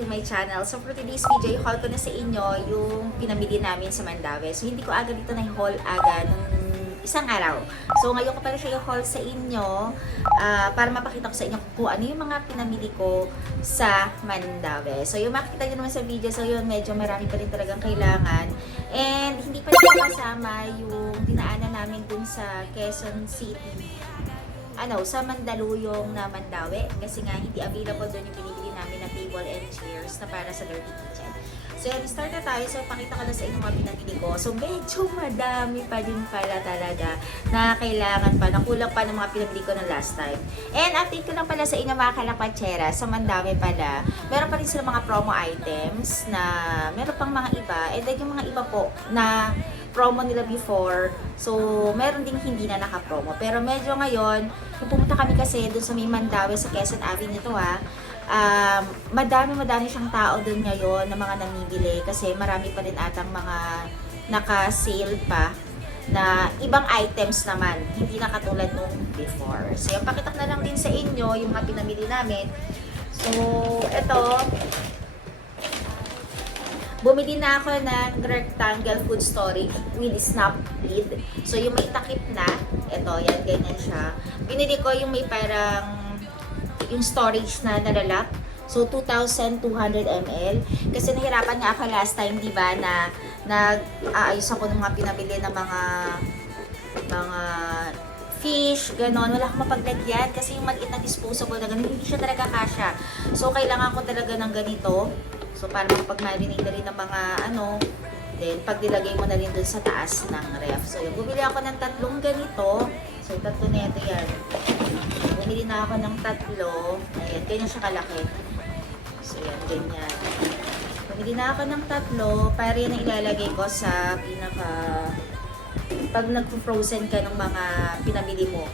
to my channel. So for today's video, i-haul ko na sa inyo yung pinamili namin sa Mandaue. So hindi ko agad dito na i-haul agad ng isang araw. So ngayon ko pala siya i-haul sa inyo para mapakita ko sa inyo kung ano yung mga pinamili ko sa Mandaue. So yung makikita nyo naman sa video, so yun medyo marami pa rin talagang kailangan. And hindi pa rin kasama yung dinaanan namin dun sa Quezon City. Sa Mandaluyong na Mandaue kasi nga hindi available doon yung binibili namin na table and chairs na para sa Dirty Kitchen. So yan, start na tayo. So pakita ko na sa inyo mga pinamili ko. So medyo madami pa din pala talaga na kailangan pa, nakulang pa ng mga pinamili ko ng last time. And update ko lang pala sa inyo mga kalapachera, sa Mandaue pala, meron pa rin sila mga promo items na meron pang mga iba. And then yung mga iba po na promo nila before. So, meron ding hindi na naka-promo. Pero medyo ngayon, kung pumunta kami kasi doon sa may Mandaue sa Quezon Avenue to madami siyang tao doon ngayon na mga namimili kasi marami pa rin atang mga naka-sale pa na ibang items naman, hindi na katulad nung before. So, yung pakita ko na lang din sa inyo yung mga pinamili namin. So, ito, bumili na ako ng rectangle food storage with snap lid. So, yung may takip na, ito, yan, ganyan siya. Binili ko yung may parang, yung storage na nalalak. So, 2,200 ml. Kasi nahirapan nga ako last time, di ba, na nag-aayos ako ng mga pinabili ng mga fish, ganon. Wala akong mapaglagyan kasi yung maliit na disposable na ganun, hindi siya talaga kasya. So, kailangan ko talaga ng ganito. So, para makapag-marinate na rin ng mga then pag nilagay mo na rin dun sa taas ng ref. So, yung bumili ako ng tatlong ganito. So, yung tatlo na ito yan. Bumili na ako ng tatlo. Ayan, ganyan siya kalaki. So, yan, ganyan. Bumili na ako ng tatlo para yan ang ilalagay ko sa pag nag-frozen ka ng mga pinabili mo.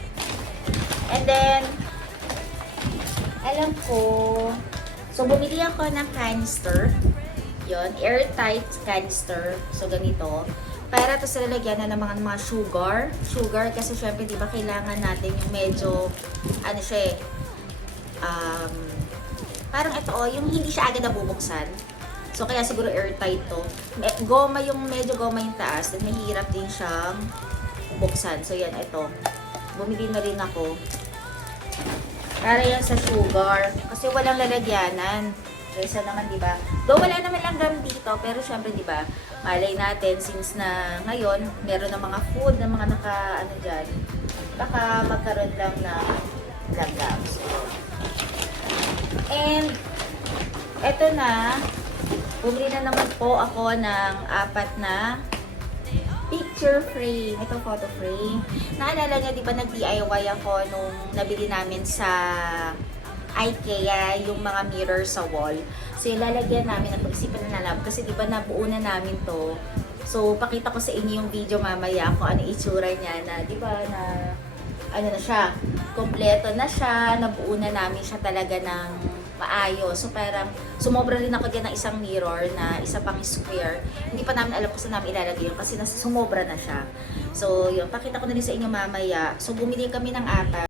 And then, alam ko, so, bumili ako ng canister. Yon, airtight canister. So, ganito. Para ito sa lalagyan na ng mga sugar. Sugar, kasi syempre, di ba, kailangan natin yung medyo, parang ito, yung hindi siya agad nabubuksan. So, kaya siguro airtight to. Medyo goma yung taas. At mahirap din siyang buksan. So, yan, ito. Bumili na rin ako. Para yan sa sugar. Kasi walang lalagyanan. Kaysa naman, di ba? Though wala naman langgam dito, pero syempre, di ba? Malay natin, since na ngayon, meron ng mga food, ng mga dyan, baka magkaroon lang na langgam. So, and, eto na, bumili na naman po ako ng 4 na picture frame. Ito photo frame. Naalala nyo, di ba nag-DIY ako nung nabili namin sa IKEA, yung mga mirror sa wall. So, ilalagyan namin, napag-isipan na namin. Kasi di ba nabuo na namin to. So, pakita ko sa inyo yung video mamaya kung ano itsura niya na, di ba, na, na siya, kompleto na siya, nabuo na namin siya talaga ng maayos. So, parang sumobra rin ako dyan ng isang mirror na isa pang square. Hindi pa namin alam kung saan namin ilalagay yun kasi sumobra na siya. So, yun, pakita ko na rin sa inyo mamaya. So, bumili kami ng 4.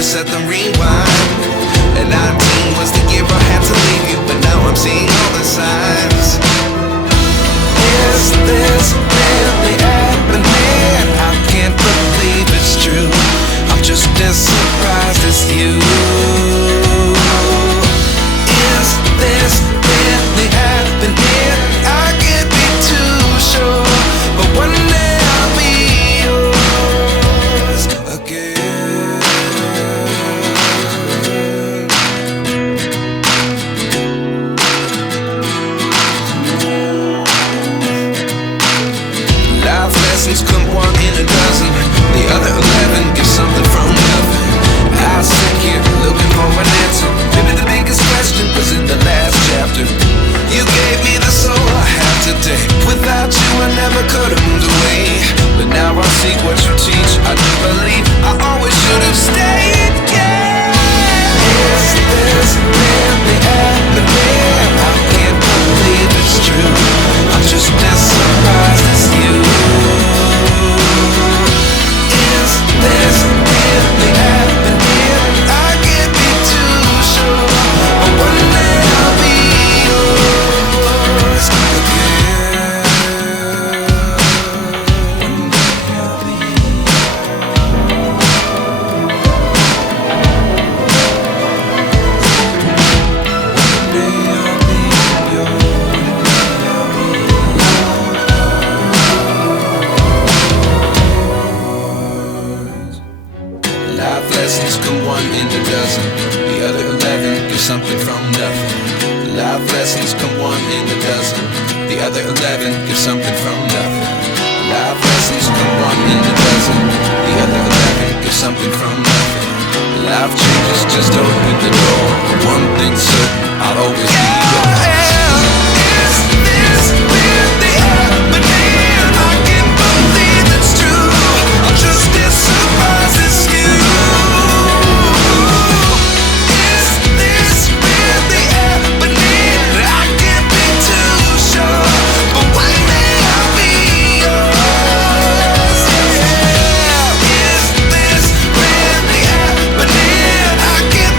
to set the rewind. And 19 was the year I had to leave you, but now I'm seeing all the signs. Is this really happening? I can't believe it's true. I'm just as surprised as you. Is this really happening? I can't be too sure, but one day I'll be yours again. Life lessons come one in a dozen. The other 11 give something from nothing. I sit here looking for an answer. Maybe the biggest question was in the last chapter. You gave me the soul I have today. Without you I never could have moved away. But now I see what you teach. I do believe I always should have stayed. Yeah. Is this really happening? I can't believe it's true. I'm just as surprised as you. Is this really happening? I can't be too sure, but one day I'll be yours again. One day I'll be Life lessons come one in a dozen. The other 11 give something from nothing. Life lessons come one in a dozen. The other 11 give something from nothing. Life lessons come one in a dozen. The other 11 give something from nothing. Life changes, just open the door. One thing's certain, I'll always be yours. Is this really happening? I can't believe it's true. I'm just as surprised as you. Is this really happening? I can't be too sure, but one day I'll be yours. Yeah. Is this really happening? I can't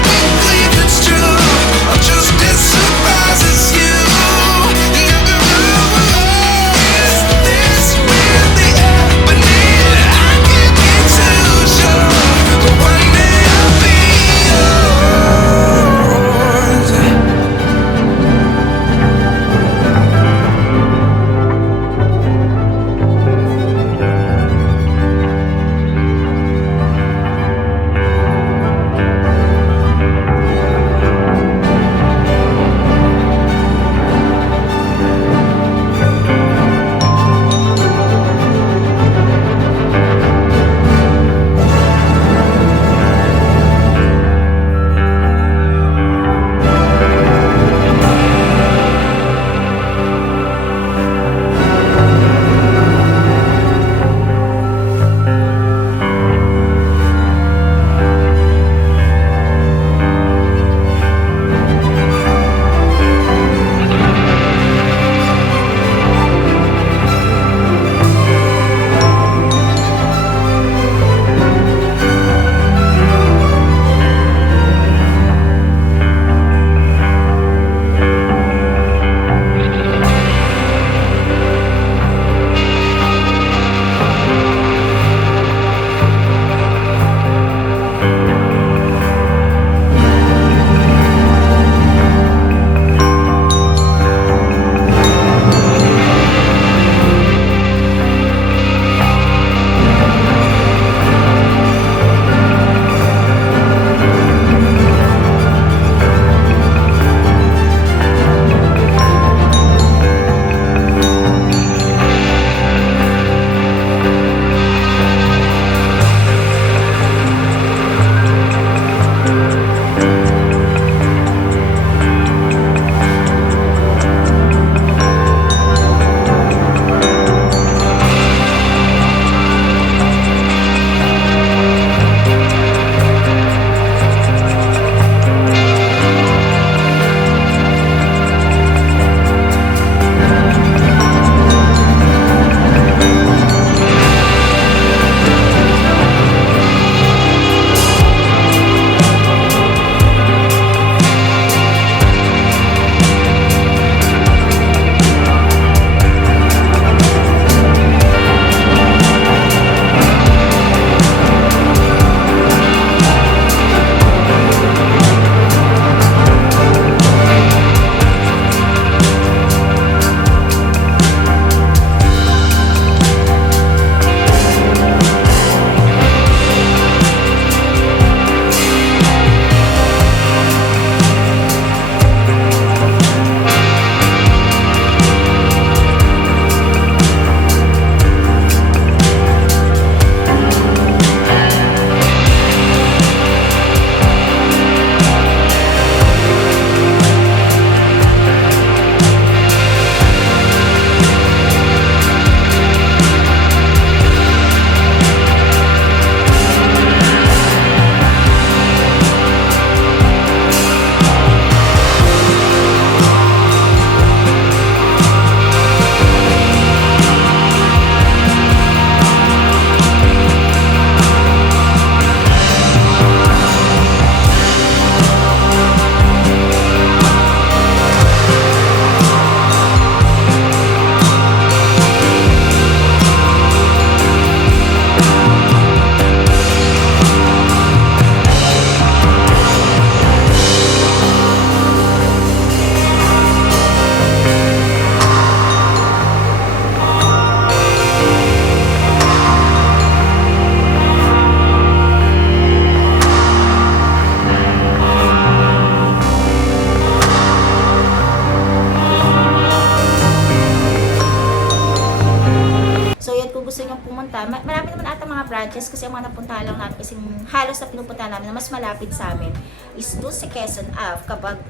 namin kasi halos na pinupunta namin na mas malapit sa amin is doon sa Quezon Ave. Kapag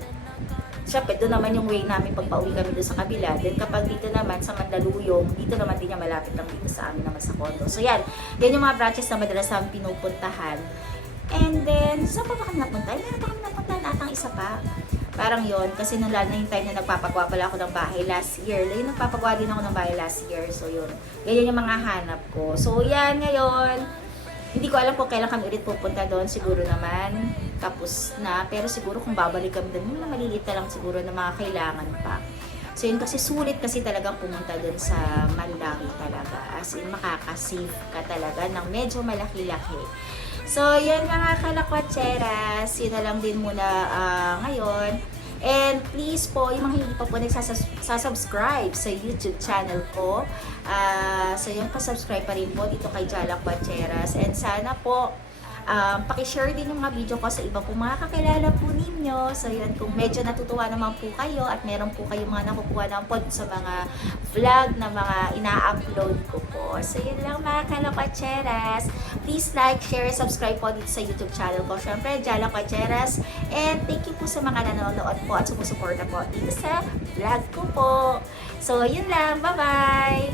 syempre, doon naman yung way namin pag pauwi kami doon sa kabila. Then kapag dito naman sa Mandaluyong, dito naman din yung malapit lang dito sa amin naman sa condo. So yan yung mga branches na madalas namin pinupuntahan. And then, saan pa ba kami napunta? Meron pa kami napuntahan atang isa pa. Parang yon kasi nung lalo na yung time na nagpapagawa pala ako ng bahay last year. Yung nagpapagawa din ako ng bahay last year. So yun, ganyan yung mga hanap ko. So yan ngayon, hindi ko alam kung kailan kami ulit pupunta doon. Siguro naman, tapos na. Pero siguro kung babalik kami doon, yung maliliit na lang siguro na mga kailangan pa. So yun kasi sulit kasi talagang pumunta doon sa Mandawi talaga. As in, makakasave ka talaga ng medyo malaki-laki. So yan mga kalakwatseras, yun na lang din muna ngayon. And please po, yung mga hindi pa po nagsasubscribe sa YouTube channel ko, so yung pa-subscribe pa rin po dito kay Jala Quatcheras. And sana po, pakishare din yung mga video ko sa iba po mga kakilala po ninyo. So yun, kung medyo natutuwa naman po kayo at meron po kayo mga nakukuha ng pod sa mga vlog na mga ina-upload ko po. So yun lang mga kalapatcheras. Please like, share, subscribe po dito sa YouTube channel ko. Syempre, Jala Quatcheras. And thank you po sa mga nanonood po at sumusuporta po dito sa vlog ko po. So yun lang, bye-bye!